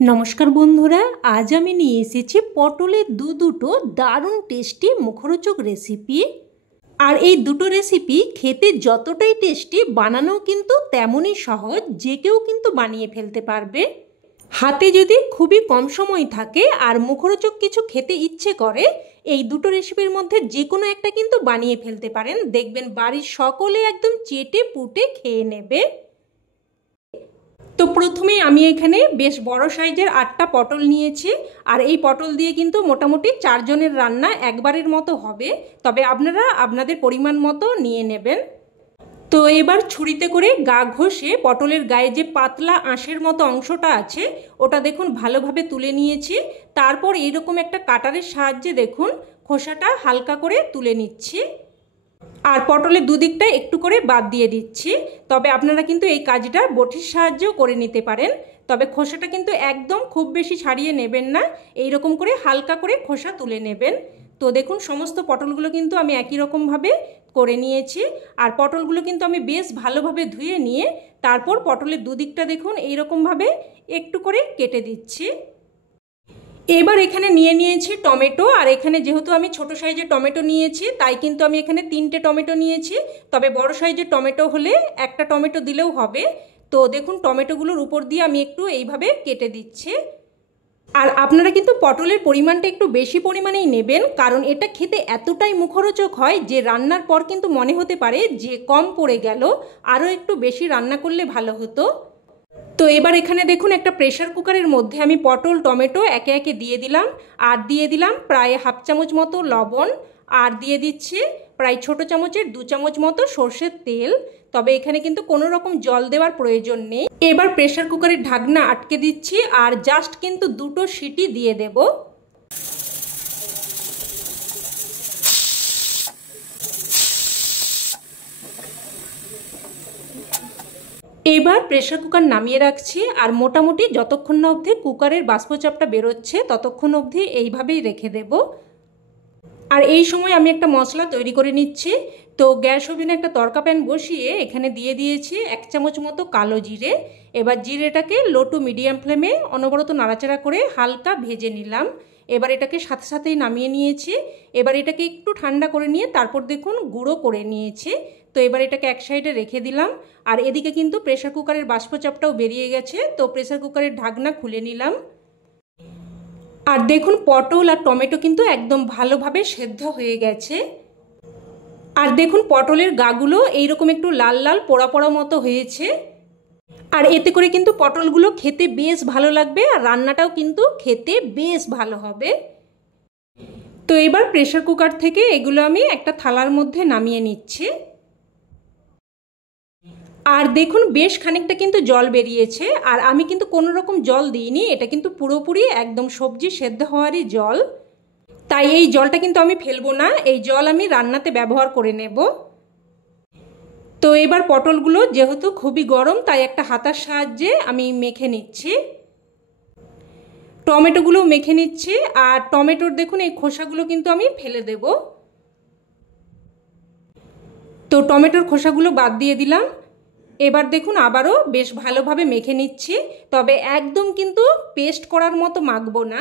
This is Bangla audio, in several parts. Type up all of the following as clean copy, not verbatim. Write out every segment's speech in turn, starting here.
নমস্কার বন্ধুরা, আজ আমি নিয়ে এসেছি পটলের দুটো দারুণ টেস্টি মুখরোচক রেসিপি। আর এই দুটো রেসিপি খেতে যতটাই টেস্টি, বানানো কিন্তু তেমনই সহজ, যে কেউ কিন্তু বানিয়ে ফেলতে পারবে। হাতে যদি খুবই কম সময় থাকে আর মুখরোচক কিছু খেতে ইচ্ছে করে, এই দুটো রেসিপির মধ্যে যে কোনো একটা কিন্তু বানিয়ে ফেলতে পারেন। দেখবেন বাড়ির সকলে একদম চেটে পুটে খেয়ে নেবে। তো প্রথমে আমি এখানে বেশ বড় সাইজের 8টা পটল নিয়েছি। আর এই পটল দিয়ে কিন্তু মোটামুটি 4 জনের রান্না একবারের মতো হবে, তবে আপনারা আপনাদের পরিমাণ মতো নিয়ে নেবেন। তো এবার ছুরিতে করে গা ঘষে পটলের গায়ে যে পাতলা আঁশের মতো অংশটা আছে ওটা দেখুন ভালোভাবে তুলে নিয়েছি। তারপর এইরকম একটা কাটারের সাহায্যে দেখুন খোসাটা হালকা করে তুলে নিচ্ছি। আর পটলের দুদিকটা একটু করে বাদ দিয়ে দিচ্ছি। তবে আপনারা কিন্তু এই কাজটা বটির সাহায্যেও করে নিতে পারেন, তবে খোসাটা কিন্তু একদম খুব বেশি ছাড়িয়ে নেবেন না, এই রকম করে হালকা করে খোসা তুলে নেবেন। তো দেখুন সমস্ত পটলগুলো কিন্তু আমি একই রকমভাবে করে নিয়েছি। আর পটলগুলো কিন্তু আমি বেশ ভালোভাবে ধুয়ে নিয়ে তারপর পটলের দুদিকটা দেখুন এইরকমভাবে একটু করে কেটে দিচ্ছি। এবার এখানে নিয়ে নিয়েছি টমেটো। আর এখানে যেহেতু আমি ছোট সাইজের টমেটো নিয়েছি তাই কিন্তু আমি এখানে 3টে টমেটো নিয়েছি, তবে বড় সাইজের টমেটো হলে একটা টমেটো দিলেও হবে। তো দেখুন টমেটোগুলোর উপর দিয়ে আমি একটু এইভাবে কেটে দিচ্ছি। আর আপনারা কিন্তু পটলের পরিমাণটা একটু বেশি পরিমাণেই নেবেন, কারণ এটা খেতে এতটাই মুখরোচক হয় যে রান্নার পর কিন্তু মনে হতে পারে যে কম পড়ে গেল, আরও একটু বেশি রান্না করলে ভালো হতো। তো এবার এখানে দেখুন একটা প্রেসার কুকারের মধ্যে আমি পটল টমেটো একে একে দিয়ে দিলাম। আর দিয়ে দিলাম প্রায় হাফ চামচ মতো লবণ, আর দিয়ে দিচ্ছি প্রায় ছোট চামচের 2 চামচ মতো সর্ষের তেল। তবে এখানে কিন্তু কোনো রকম জল দেওয়ার প্রয়োজন নেই। এবার প্রেসার কুকারের ঢাকনা আটকে দিচ্ছি আর জাস্ট কিন্তু 2টো সিটি দিয়ে দেব। এবার প্রেসার কুকার নামিয়ে রাখছি। আর মোটামুটি যতক্ষণ না অবধি কুকারের বাষ্পচাপটা বেরোচ্ছে ততক্ষণ অবধি এইভাবেই রেখে দেব। আর এই সময় আমি একটা মশলা তৈরি করে নিচ্ছি। তো গ্যাস ওভেনে একটা তড়কা প্যান বসিয়ে এখানে দিয়ে দিয়েছি 1 চামচ মতো কালো জিরে। এবার জিরেটাকে লো টু মিডিয়াম ফ্লেমে অনবরত নাড়াচাড়া করে হালকা ভেজে নিলাম। এবার এটাকে সাথে সাথেই নামিয়ে নিয়েছি। এবার এটাকে একটু ঠান্ডা করে নিয়ে তারপর দেখুন গুঁড়ো করে নিয়েছি। তো এবার এটাকে এক সাইডে রেখে দিলাম। আর এদিকে কিন্তু প্রেসার কুকারের বাষ্পচাপটাও বেরিয়ে গেছে। তো প্রেসার কুকারের ঢাকনা খুলে নিলাম। আর দেখুন পটল আর টমেটো কিন্তু একদম ভালোভাবে সেদ্ধ হয়ে গেছে। আর দেখুন পটলের গাগুলো এইরকম একটু লাল লাল পোড়া পোড়া মতো হয়েছে। আর এতে করে কিন্তু পটলগুলো খেতে বেশ ভালো লাগবে আর রান্নাটাও কিন্তু খেতে বেশ ভালো হবে। তো এবার প্রেসার কুকার থেকে এগুলো আমি একটা থালার মধ্যে নামিয়ে নিচ্ছি। আর দেখুন বেশ খানিকটা কিন্তু জল বেরিয়েছে। আর আমি কিন্তু কোনো রকম জল দিইনি, এটা কিন্তু পুরোপুরি একদম সবজি সেদ্ধ হওয়ারই জল। তাই এই জলটা কিন্তু আমি ফেলবো না, এই জল আমি রান্নাতে ব্যবহার করে নেব। তো এবার পটলগুলো যেহেতু খুবই গরম তাই একটা হাতার সাহায্যে আমি মেখে নিচ্ছি। টমেটোগুলো মেখে নিচ্ছি। আর টমেটোর দেখুন এই খোসাগুলো কিন্তু আমি ফেলে দেব। তো টমেটোর খোসাগুলো বাদ দিয়ে দিলাম। এবার দেখুন আবারও বেশ ভালোভাবে মেখে নিচ্ছি, তবে একদম কিন্তু পেস্ট করার মতো মাখবো না,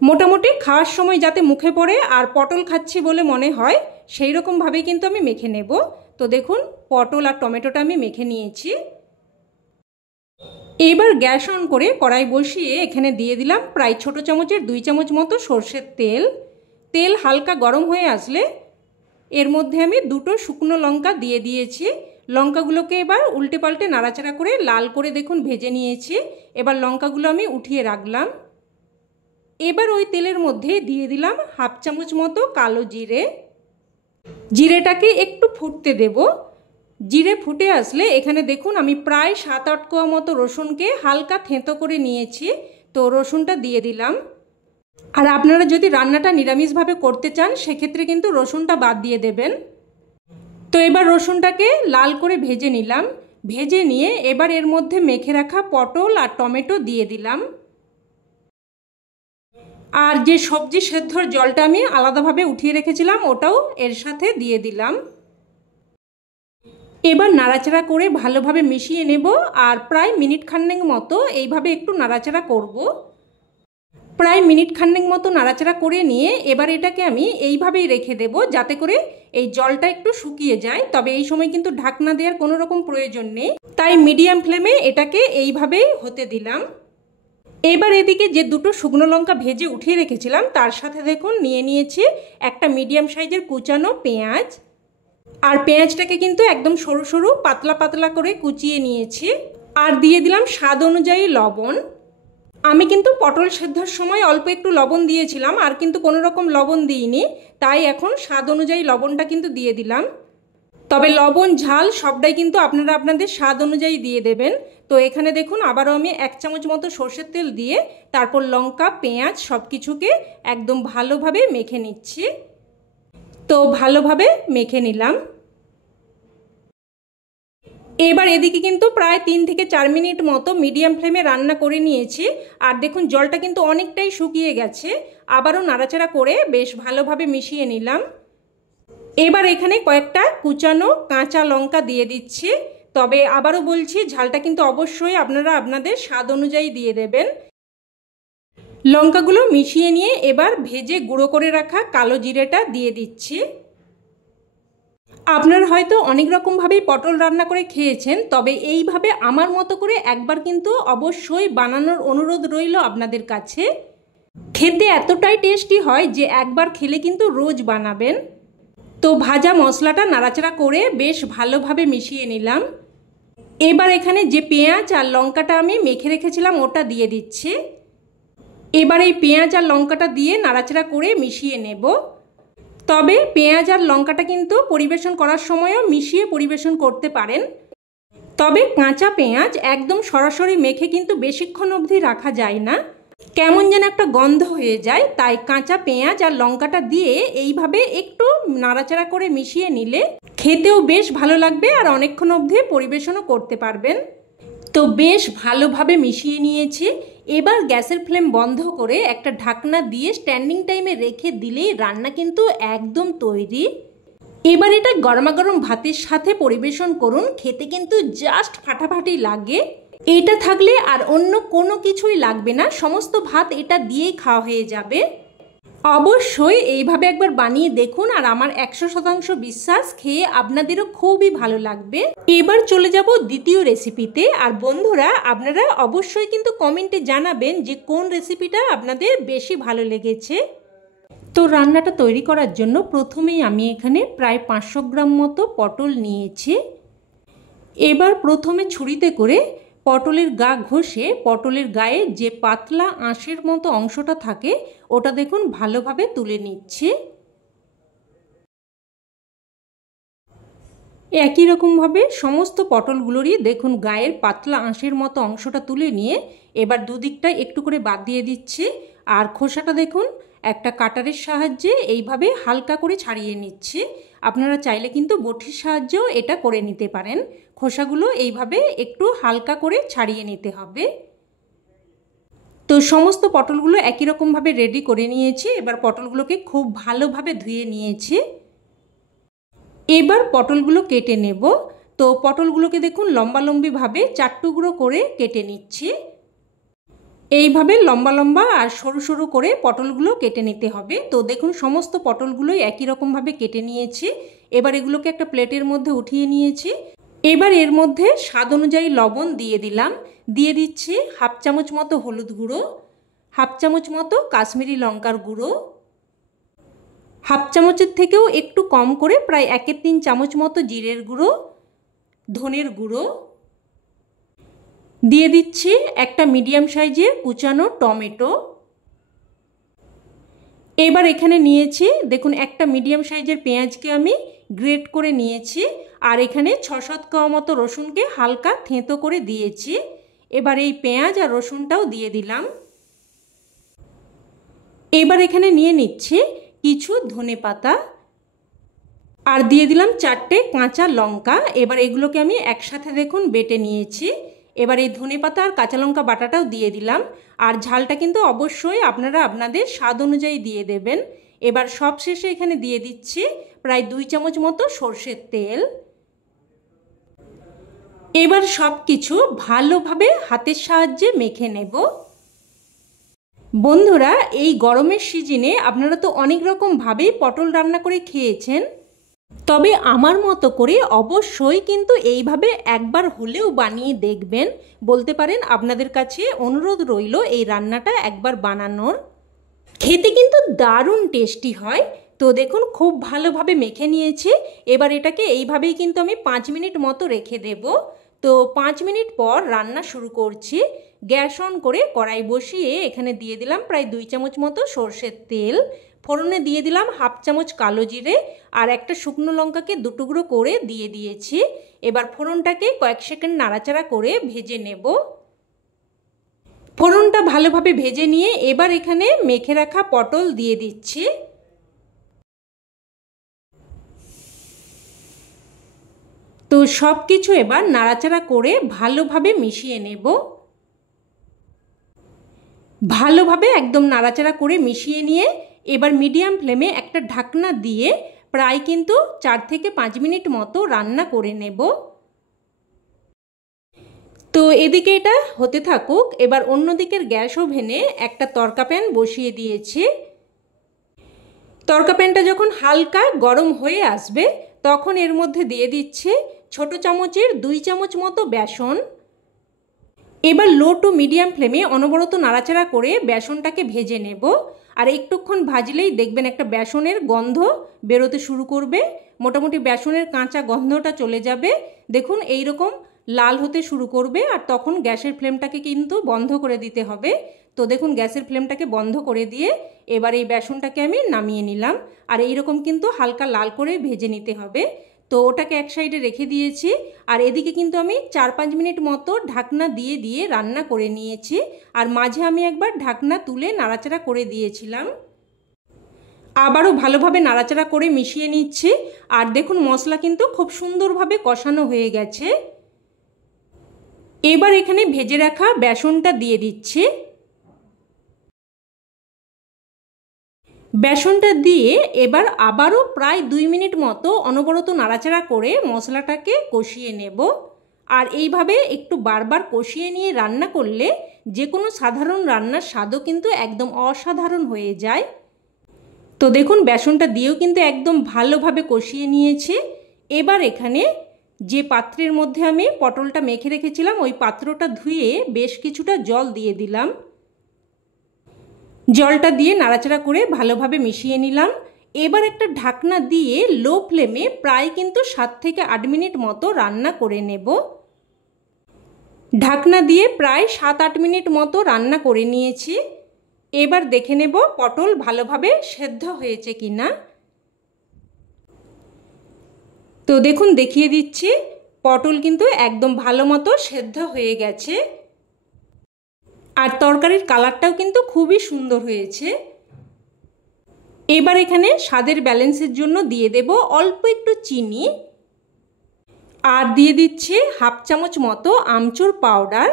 মোটামুটি খাওয়ার সময় যাতে মুখে পড়ে আর পটল খাচ্ছি বলে মনে হয় সেই রকমভাবেই কিন্তু আমি মেখে নেব। তো দেখুন পটল আর টমেটোটা আমি মেখে নিয়েছি। এবার গ্যাস অন করে কড়াই বসিয়ে এখানে দিয়ে দিলাম প্রায় ছোট চামচের 2 চামচ মতো সর্ষের তেল। তেল হালকা গরম হয়ে আসলে এর মধ্যে আমি 2টো শুকনো লঙ্কা দিয়ে দিয়েছি। লঙ্কাগুলোকে এবার উল্টে পাল্টে নাড়াচাড়া করে লাল করে দেখুন ভেজে নিয়েছি। এবার লঙ্কাগুলো আমি উঠিয়ে রাখলাম। এবার ওই তেলের মধ্যে দিয়ে দিলাম হাফ চামচ মতো কালো জিরে। জিরেটাকে একটু ফুটতে দেব। জিরে ফুটে আসলে এখানে দেখুন আমি প্রায় 7-8 কোয়া মতো রসুনকে হালকা থেঁতো করে নিয়েছি। তো রসুনটা দিয়ে দিলাম। আর আপনারা যদি রান্নাটা নিরামিষভাবে করতে চান সেক্ষেত্রে কিন্তু রসুনটা বাদ দিয়ে দেবেন। তো এবার রসুনটাকে লাল করে ভেজে নিলাম। ভেজে নিয়ে এবার এর মধ্যে মেখে রাখা পটল আর টমেটো দিয়ে দিলাম। আর যে সবজি সেদ্ধর জলটা আমি আলাদাভাবে উঠিয়ে রেখেছিলাম ওটাও এর সাথে দিয়ে দিলাম। এবার নাড়াচাড়া করে ভালোভাবে মিশিয়ে নেব আর প্রায় মিনিট খানেক মতো এইভাবে একটু নাড়াচাড়া করব। প্রায় মিনিট খানেক মতো নাড়াচাড়া করে নিয়ে এবার এটাকে আমি এইভাবেই রেখে দেব যাতে করে এই জলটা একটু শুকিয়ে যায়। তবে এই সময় কিন্তু ঢাকনা দেওয়ার কোনো রকম প্রয়োজন নেই, তাই মিডিয়াম ফ্লেমে এটাকে এইভাবেই হতে দিলাম। এবার এদিকে যে দুটো শুকনো লঙ্কা ভেজে উঠিয়ে রেখেছিলাম তার সাথে দেখুন নিয়ে নিয়েছি একটা মিডিয়াম সাইজের কুচানো পেঁয়াজ। আর পেঁয়াজটাকে কিন্তু একদম সরু সরু পাতলা পাতলা করে কুচিয়ে নিয়েছি। আর দিয়ে দিলাম স্বাদ অনুযায়ী লবণ। আমি কিন্তু পটল সেদ্ধর সময় অল্প একটু লবণ দিয়েছিলাম, আর কিন্তু কোনো রকম লবণ দিইনি, তাই এখন স্বাদ অনুযায়ী লবণটা কিন্তু দিয়ে দিলাম। তবে লবণ ঝাল সবটাই কিন্তু আপনারা আপনাদের স্বাদ অনুযায়ী দিয়ে দেবেন। তো এখানে দেখুন আবারও আমি 1 চামচ মতো সর্ষের তেল দিয়ে তারপর লঙ্কা পেঁয়াজ সব কিছুকে একদম ভালোভাবে মেখে নিচ্ছি। তো ভালোভাবে মেখে নিলাম। এবার এদিকে কিন্তু প্রায় 3 থেকে 4 মিনিট মতো মিডিয়াম ফ্লেমে রান্না করে নিয়েছি। আর দেখুন জলটা কিন্তু অনেকটাই শুকিয়ে গেছে। আবারও নাড়াচাড়া করে বেশ ভালোভাবে মিশিয়ে নিলাম। এবার এখানে কয়েকটা কুচানো কাঁচা লঙ্কা দিয়ে দিচ্ছি। তবে আবারও বলছি ঝালটা কিন্তু অবশ্যই আপনারা আপনাদের স্বাদ অনুযায়ী দিয়ে দেবেন। লঙ্কাগুলো মিশিয়ে নিয়ে এবার ভেজে গুঁড়ো করে রাখা কালো জিরেটা দিয়ে দিচ্ছি। আপনারা হয়তো অনেক রকমভাবেই পটল রান্না করে খেয়েছেন, তবে এইভাবে আমার মতো করে একবার কিন্তু অবশ্যই বানানোর অনুরোধ রইল আপনাদের কাছে। খেতে এতটাই টেস্টি হয় যে একবার খেলে কিন্তু রোজ বানাবেন। তো ভাজা মশলাটা নাড়াচাড়া করে বেশ ভালোভাবে মিশিয়ে নিলাম। এবার এখানে যে পেঁয়াজ আর লঙ্কাটা আমি মেখে রেখেছিলাম ওটা দিয়ে দিচ্ছি। এবার এই পেঁয়াজ আর লঙ্কাটা দিয়ে নাড়াচাড়া করে মিশিয়ে নেব। তবে পেঁয়াজ আর লঙ্কাটা কিন্তু পরিবেশন করার সময়ও মিশিয়ে পরিবেশন করতে পারেন। তবে কাঁচা পেঁয়াজ একদম সরাসরি মেখে কিন্তু বেশিক্ষণ অবধি রাখা যায় না, কেমন যেন একটা গন্ধ হয়ে যায়। তাই কাঁচা পেঁয়াজ আর লঙ্কাটা দিয়ে এইভাবে একটু নাড়াচাড়া করে মিশিয়ে নিলে খেতেও বেশ ভালো লাগবে আর অনেকক্ষণ অবধি পরিবেশনও করতে পারবেন। তো বেশ ভালোভাবে মিশিয়ে নিয়েছি। এবার গ্যাসের ফ্লেম বন্ধ করে একটা ঢাকনা দিয়ে স্ট্যান্ডিং টাইমে রেখে দিলেই রান্না কিন্তু একদম তৈরি। এবার এটা গরমাগরম ভাতের সাথে পরিবেশন করুন, খেতে কিন্তু জাস্ট ফাটাফাটি লাগে। এটা থাকলে আর অন্য কোনো কিছুই লাগবে না, সমস্ত ভাত এটা দিয়েই খাওয়া হয়ে যাবে। অবশ্যই এইভাবে একবার বানিয়ে দেখুন, আর আমার 100% বিশ্বাস খেয়ে আপনাদেরও খুবই ভালো লাগবে। এবার চলে যাব দ্বিতীয় রেসিপিতে। আর বন্ধুরা আপনারা অবশ্যই কিন্তু কমেন্টে জানাবেন যে কোন রেসিপিটা আপনাদের বেশি ভালো লেগেছে। তো রান্নাটা তৈরি করার জন্য প্রথমেই আমি এখানে প্রায় 500 গ্রাম মতো পটল নিয়েছি। এবার প্রথমে ছুরিতে করে পটলের গা ঘষে পটলের গায়ে যে পাতলা আঁশের মতো অংশটা থাকে ওটা দেখুন ভালোভাবে তুলে নিচ্ছি। একই রকমভাবে সমস্ত পটলগুলোরই দেখুন গায়ের পাতলা আঁশের মতো অংশটা তুলে নিয়ে এবার দুদিকটা একটু করে বাদ দিয়ে দিচ্ছি। আর খোসাটা দেখুন একটা কাটারের সাহায্যে এইভাবে হালকা করে ছাড়িয়ে নিচ্ছি। আপনারা চাইলে কিন্তু বটির সাহায্যেও এটা করে নিতে পারেন। খোসাগুলো এইভাবে একটু হালকা করে ছাড়িয়ে নিতে হবে। তো সমস্ত পটলগুলো একই রকমভাবে রেডি করে নিয়েছি। এবার পটলগুলোকে খুব ভালোভাবে ধুয়ে নিয়েছি। এবার পটলগুলো কেটে নেব। তো পটলগুলোকে দেখুন লম্বালম্বিভাবে 4 টুকরো করে কেটে নিচ্ছি। এইভাবে লম্বা লম্বা আর সরু সরু করে পটলগুলো কেটে নিতে হবে। তো দেখুন সমস্ত পটলগুলোই একই রকমভাবে কেটে নিয়েছি। এবার এগুলোকে একটা প্লেটের মধ্যে উঠিয়ে নিয়েছি। এবার এর মধ্যে স্বাদ অনুযায়ী লবণ দিয়ে দিলাম। দিয়ে দিচ্ছি 1/2 চামচ মতো হলুদ গুঁড়ো, 1/2 চামচ মতো কাশ্মীরি লঙ্কার গুঁড়ো, 1/2 চামচের থেকেও একটু কম করে প্রায় 1/3 চামচ মতো জিরের গুঁড়ো, ধনের গুঁড়ো দিয়ে দিচ্ছি একটা মিডিয়াম সাইজের কুচানো টমেটো। এবার এখানে নিয়েছি দেখুন একটা মিডিয়াম সাইজের পেঁয়াজকে আমি গ্রেট করে নিয়েছি। আর এখানে 6-7 কোয়া মতো রসুনকে হালকা থেঁতো করে দিয়েছি। এবার এই পেঁয়াজ আর রসুনটাও দিয়ে দিলাম। এবার এখানে নিয়ে নিচ্ছি কিছু ধনেপাতা আর দিয়ে দিলাম 4টে কাঁচা লঙ্কা। এবার এগুলোকে আমি একসাথে দেখুন বেটে নিয়েছি। এবার এই ধনেপাতা আর কাঁচা লঙ্কা বাটাটাও দিয়ে দিলাম। আর ঝালটা কিন্তু অবশ্যই আপনারা আপনাদের স্বাদ অনুযায়ী দিয়ে দেবেন। এবার সবশেষে এখানে দিয়ে দিচ্ছি প্রায় 2 চামচ মতো সর্ষের তেল। এবার সব কিছু ভালোভাবে হাতের সাহায্যে মেখে নেব। বন্ধুরা, এই গরমের সিজনে আপনারা তো অনেক রকমভাবেই পটল রান্না করে খেয়েছেন, তবে আমার মতো করে অবশ্যই কিন্তু এইভাবে একবার হলেও বানিয়ে দেখবেন। বলতে পারেন আপনাদের কাছে অনুরোধ রইল এই রান্নাটা একবার বানানোর। খেতে কিন্তু দারুণ টেস্টি হয়। তো দেখুন খুব ভালোভাবে মেখে নিয়েছি। এবার এটাকে এইভাবেই কিন্তু আমি 5 মিনিট মতো রেখে দেব। তো 5 মিনিট পর রান্না শুরু করছি। গ্যাস অন করে কড়াই বসিয়ে এখানে দিয়ে দিলাম প্রায় 2 চামচ মতো সর্ষের তেল। ফোড়নে দিয়ে দিলাম 1/2 চামচ কালো জিরে আর একটা শুকনো লঙ্কাকে 2 টুকরো করে দিয়ে দিয়েছি। এবার ফোড়নটাকে কয়েক সেকেন্ড নাড়াচাড়া করে ভেজে নেব। ফোড়নটা ভালোভাবে ভেজে নিয়ে এবার এখানে মেখে রাখা পটল দিয়ে দিচ্ছি। তো সব কিছু এবার নাড়াচাড়া করে ভালোভাবে মিশিয়ে নেব। ভালোভাবে একদম নাড়াচাড়া করে মিশিয়ে নিয়ে এবার মিডিয়াম ফ্লেমে একটা ঢাকনা দিয়ে প্রায় কিন্তু 4 থেকে 5 মিনিট মতো রান্না করে নেব। তো এদিকে এটা হতে থাকুক। এবার অন্য দিকের গ্যাস ওভেনে একটা তড়কা প্যান বসিয়ে দিয়েছি। তড়কা প্যানটা যখন হালকা গরম হয়ে আসবে তখন এর মধ্যে দিয়ে দিচ্ছে ছোট চামচের 2 চামচ মতো বেসন। এবার লো টু মিডিয়াম ফ্লেমে অনবরত নাড়াচাড়া করে বেসনটাকে ভেজে নেব। আর একটুক্ষণ ভাজলেই দেখবেন একটা বেসনের গন্ধ বেরোতে শুরু করবে। মোটামুটি বেসনের কাঁচা গন্ধটা চলে যাবে। দেখুন এই রকম লাল হতে শুরু করবে আর তখন গ্যাসের ফ্লেমটাকে কিন্তু বন্ধ করে দিতে হবে। তো দেখুন গ্যাসের ফ্লেমটাকে বন্ধ করে দিয়ে এবার এই বেসনটাকে আমি নামিয়ে নিলাম। আর এই রকম কিন্তু হালকা লাল করে ভেজে নিতে হবে। তো ওটাকে এক সাইডে রেখে দিয়েছি। আর এদিকে কিন্তু আমি 4-5 মিনিট মতো ঢাকনা দিয়ে দিয়ে রান্না করে নিয়েছি। আর মাঝে আমি একবার ঢাকনা তুলে নাড়াচাড়া করে দিয়েছিলাম। আবারও ভালোভাবে নাড়াচাড়া করে মিশিয়ে নিচ্ছি। আর দেখুন মশলা কিন্তু খুব সুন্দরভাবে কষানো হয়ে গেছে। এবার এখানে ভেজে রাখা বেসনটা দিয়ে দিচ্ছি। বেসনটা দিয়ে এবার আবারও প্রায় 2 মিনিট মতো অনবরত নাড়াচাড়া করে মশলাটাকে কষিয়ে নেব। আর এইভাবে একটু বারবার কষিয়ে নিয়ে রান্না করলে যে কোনো সাধারণ রান্নার স্বাদও কিন্তু একদম অসাধারণ হয়ে যায়। তো দেখুন বেসনটা দিয়েও কিন্তু একদম ভালোভাবে কষিয়ে নিয়েছি। এবার এখানে যে পাত্রের মধ্যে আমি পটলটা মেখে রেখেছিলাম ওই পাত্রটা ধুয়ে বেশ কিছুটা জল দিয়ে দিলাম। জলটা দিয়ে নাড়াচাড়া করে ভালোভাবে মিশিয়ে নিলাম। এবার একটা ঢাকনা দিয়ে লো ফ্লেমে প্রায় কিন্তু 7 থেকে 8 মিনিট মতো রান্না করে নেব। ঢাকনা দিয়ে প্রায় 7-8 মিনিট মতো রান্না করে নিয়েছি। এবার দেখে নেব পটল ভালোভাবে সেদ্ধ হয়েছে কিনা। তো দেখুন দেখিয়ে দিচ্ছি পটল কিন্তু একদম ভালো মতো সেদ্ধ হয়ে গেছে। আর তরকারির কালারটাও কিন্তু খুবই সুন্দর হয়েছে। এবার এখানে স্বাদের ব্যালেন্সের জন্য দিয়ে দেব অল্প একটু চিনি আর দিয়ে দিচ্ছি 1/2 চামচ মতো আমচুর পাউডার।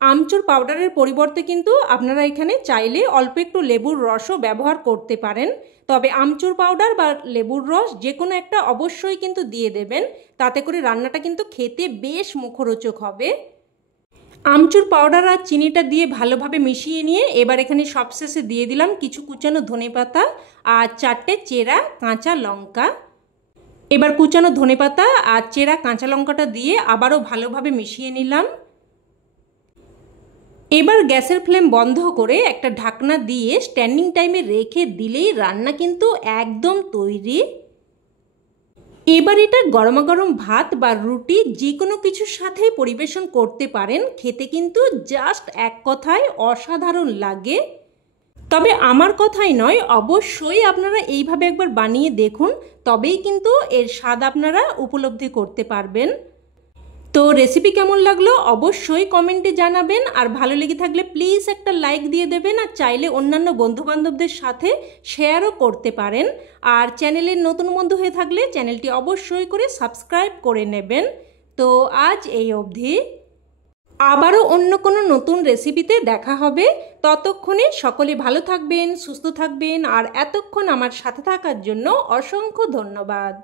আমচুর পাউডারের পরিবর্তে কিন্তু আপনারা এখানে চাইলে অল্প একটু লেবুর রসও ব্যবহার করতে পারেন। তবে আমচুর পাউডার বা লেবুর রস যে কোনো একটা অবশ্যই কিন্তু দিয়ে দেবেন, তাতে করে রান্নাটা কিন্তু খেতে বেশ মুখরোচক হবে। আমচুর পাউডার আর চিনিটা দিয়ে ভালোভাবে মিশিয়ে নিয়ে এবার এখানে সবশেষে দিয়ে দিলাম কিছু কুচানো ধনেপাতা আর 4টে চেরা কাঁচা লঙ্কা। এবার কুচানো ধনেপাতা আর চেরা কাঁচা লঙ্কাটা দিয়ে আবারও ভালোভাবে মিশিয়ে নিলাম। এবার গ্যাসের ফ্লেম বন্ধ করে একটা ঢাকনা দিয়ে স্ট্যান্ডিং টাইমে রেখে দিলেই রান্না কিন্তু একদম তৈরি। এবার এটা গরমাগরম ভাত বা রুটি যে কোনো কিছুর সাথে পরিবেশন করতে পারেন। খেতে কিন্তু জাস্ট এক কথায় অসাধারণ লাগে। তবে আমার কথাই নয়, অবশ্যই আপনারা এইভাবে একবার বানিয়ে দেখুন, তবেই কিন্তু এর স্বাদ আপনারা উপলব্ধি করতে পারবেন। তো রেসিপি কেমন লাগলো অবশ্যই কমেন্টে জানাবেন। আর ভালো লেগে থাকলে প্লিজ একটা লাইক দিয়ে দেবেন। আর চাইলে অন্যান্য বন্ধুবান্ধবদের সাথে শেয়ারও করতে পারেন। আর চ্যানেলের নতুন বন্ধু হয়ে থাকলে চ্যানেলটি অবশ্যই করে সাবস্ক্রাইব করে নেবেন। তো আজ এই অবধি। আবারও অন্য কোনো নতুন রেসিপিতে দেখা হবে। ততক্ষণে সকলে ভালো থাকবেন, সুস্থ থাকবেন। আর এতক্ষণ আমার সাথে থাকার জন্য অসংখ্য ধন্যবাদ।